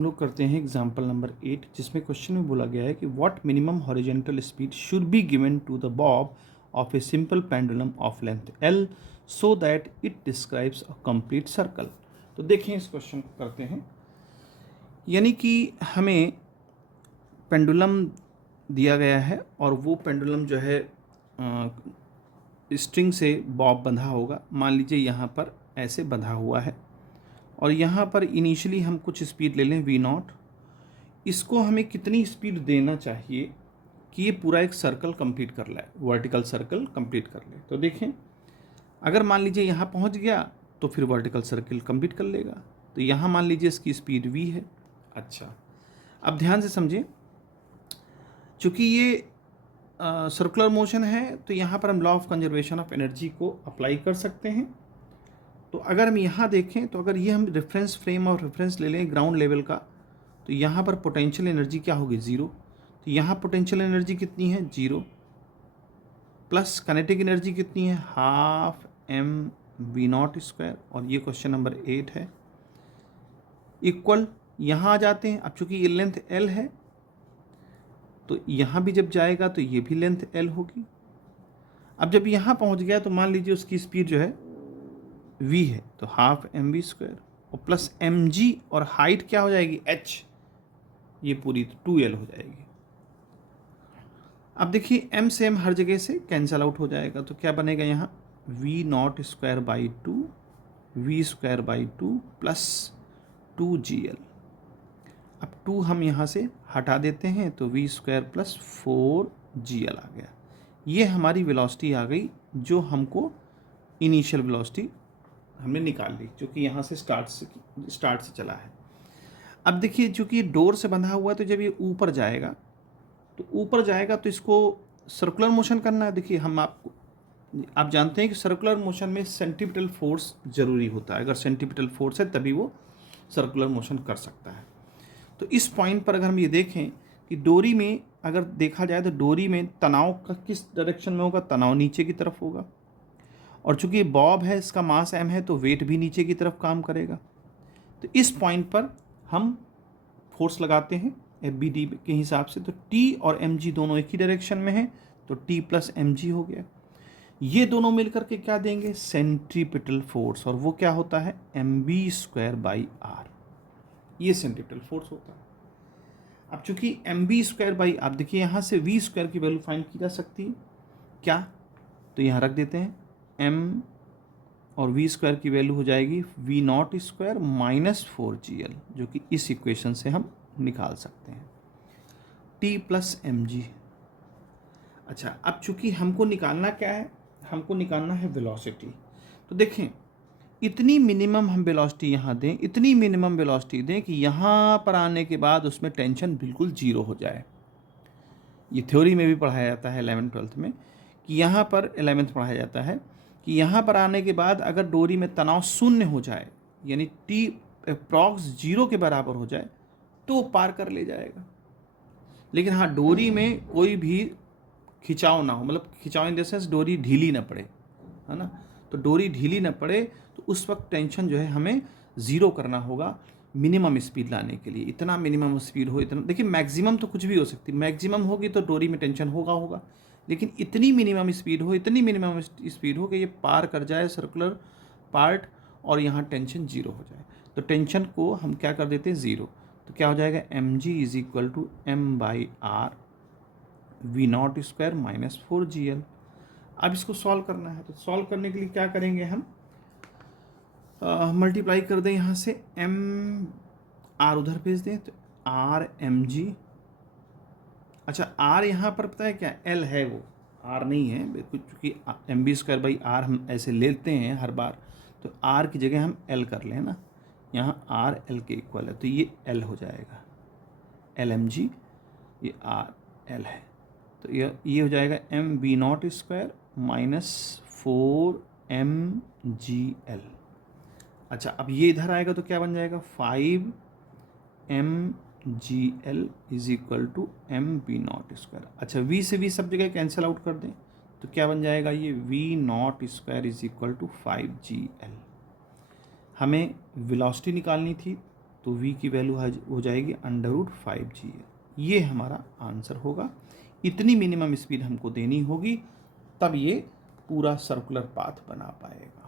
हम लोग करते हैं एग्जाम्पल नंबर 8, जिसमें क्वेश्चन में बोला गया है कि what minimum horizontal speed should be given to the bob of a simple pendulum of length L so that it describes a complete circle. तो देखें, इस क्वेश्चन को करते हैं। यानी कि हमें पेंडुलम दिया गया है और वो पेंडुलम जो है स्ट्रिंग से बॉब बंधा होगा। मान लीजिए यहाँ पर ऐसे बंधा हुआ है और यहाँ पर इनिशियली हम कुछ स्पीड ले लें v0। इसको हमें कितनी स्पीड देना चाहिए कि ये पूरा एक सर्कल कंप्लीट कर ले, वर्टिकल सर्कल कंप्लीट कर ले। तो देखें, अगर मान लीजिए यहाँ पहुँच गया तो फिर वर्टिकल सर्कल कंप्लीट कर लेगा। तो यहाँ मान लीजिए इसकी स्पीड v है। अच्छा, अब ध्यान से समझिए, चूँकि ये सर्कुलर मोशन है तो यहाँ पर हम law of conservation of energy को अप्लाई कर सकते हैं। तो अगर हम यहाँ देखें तो अगर ये हम रेफरेंस फ्रेम और रेफरेंस ले लें ग्राउंड लेवल का, तो यहाँ पर पोटेंशियल एनर्जी क्या होगी? ज़ीरो। तो यहाँ पोटेंशियल एनर्जी कितनी है? ज़ीरो। प्लस काइनेटिक एनर्जी कितनी है? Half mv0 square. और ये क्वेश्चन नंबर 8 है। इक्वल यहाँ आ जाते हैं। अब चूंकि ये लेंथ l है तो यहाँ भी जब जाएगा तो ये भी लेंथ l होगी। अब जब यहाँ पहुँच गया तो मान लीजिए उसकी स्पीड जो है v है, तो हाफ mv स्क्वायर और प्लस mg, और हाइट क्या हो जाएगी? h। ये पूरी 2l हो जाएगी। अब देखिए m से m हर जगह से कैंसल आउट हो जाएगा, तो क्या बनेगा यहाँ? v0 square by 2 v square by 2 plus 2gl। अब 2 हम यहाँ से हटा देते हैं तो v स्क्वायर प्लस 4gl आ गया। ये हमारी वेलोसिटी आ गई जो हमको इनिशियल वेलोसिटी हमने निकाल ली, जो कि यहाँ से स्टार्ट से चला है। अब देखिए, चूँकि ये डोर से बंधा हुआ है तो जब ये ऊपर जाएगा तो इसको सर्कुलर मोशन करना है। देखिए, आप जानते हैं कि सर्कुलर मोशन में सेंट्रीपिटल फोर्स ज़रूरी होता है। अगर सेंट्रीपिटल फोर्स है तभी वो सर्कुलर मोशन कर सकता है। तो इस पॉइंट पर अगर हम ये देखें कि डोरी में अगर देखा जाए तो डोरी में तनाव का किस डायरेक्शन में होगा? तनाव नीचे की तरफ होगा। और चूंकि ये बॉब है, इसका मास m है, तो वेट भी नीचे की तरफ काम करेगा। तो इस पॉइंट पर हम फोर्स लगाते हैं FBD के हिसाब से। तो T और mg दोनों एक ही डायरेक्शन में हैं, तो T प्लस mg हो गया। ये दोनों मिलकर के क्या देंगे? सेंट्रीपिटल फोर्स, और वो क्या होता है? mv square by r। ये सेंट्रीपिटल फोर्स होता है। अब चूंकि mv स्क्वायर बाई, आप देखिए यहाँ से v स्क्वायर की वैल्यू फाइंड की जा सकती है क्या? तो यहाँ रख देते हैं m, और v स्क्वायर की वैल्यू हो जाएगी v0 स्क्वायर माइनस 4gl, जो कि इस इक्वेशन से हम निकाल सकते हैं t प्लस mg। अच्छा, अब चूंकि हमको निकालना क्या है? हमको निकालना है वेलोसिटी। तो देखें, इतनी मिनिमम हम वेलोसिटी यहाँ दें, इतनी मिनिमम वेलोसिटी दें कि यहाँ पर आने के बाद उसमें टेंशन बिल्कुल जीरो हो जाए। ये थ्योरी में भी पढ़ाया जाता है 11th-12th में, कि यहाँ पर 11th पढ़ाया जाता है कि यहाँ पर आने के बाद अगर डोरी में तनाव शून्य हो जाए, यानी टी अप्रॉक्स 0 के बराबर हो जाए, तो पार कर ले जाएगा। लेकिन हाँ, डोरी में कोई भी खिंचाव ना हो, मतलब खिंचाव इन द सेंस डोरी ढीली ना पड़े, है ना। तो डोरी ढीली ना पड़े तो उस वक्त टेंशन जो है हमें ज़ीरो करना होगा मिनिमम स्पीड लाने के लिए। इतना मिनिमम स्पीड हो, इतना देखिए, मैक्सिमम तो कुछ भी हो सकती है। मैक्सिमम होगी तो डोरी में टेंशन होगा, लेकिन इतनी मिनिमम स्पीड हो, इतनी मिनिमम स्पीड हो कि ये पार कर जाए सर्कुलर पार्ट और यहाँ टेंशन जीरो हो जाए। तो टेंशन को हम क्या कर देते हैं? ज़ीरो। तो क्या हो जाएगा? mg is equal to m/r v0 square minus 4gl। अब इसको सॉल्व करना है, तो सॉल्व करने के लिए क्या करेंगे? हम मल्टीप्लाई कर दें यहाँ से, m r उधर भेज दें, तो r mg। अच्छा, r यहाँ पर पता है क्या? l है, वो r नहीं है बिल्कुल, चूँकि mv स्क्वायर बाई r हम ऐसे लेते हैं हर बार, तो r की जगह हम l कर लें ना। यहाँ r l के इक्वल है, तो ये l हो जाएगा lmg, ये r l है, तो ये हो जाएगा mv0 स्क्वायर माइनस 4mgl। अच्छा, अब ये इधर आएगा तो क्या बन जाएगा? 5mgl is equal to mv0 square. अच्छा, v से v सब जगह कैंसिल आउट कर दें तो क्या बन जाएगा? ये v0 square is equal to 5gl। हमें वेलोसिटी निकालनी थी तो v की वैल्यू हो जाएगी √5GL। ये हमारा आंसर होगा। इतनी मिनिमम स्पीड हमको देनी होगी, तब ये पूरा सर्कुलर पाथ बना पाएगा।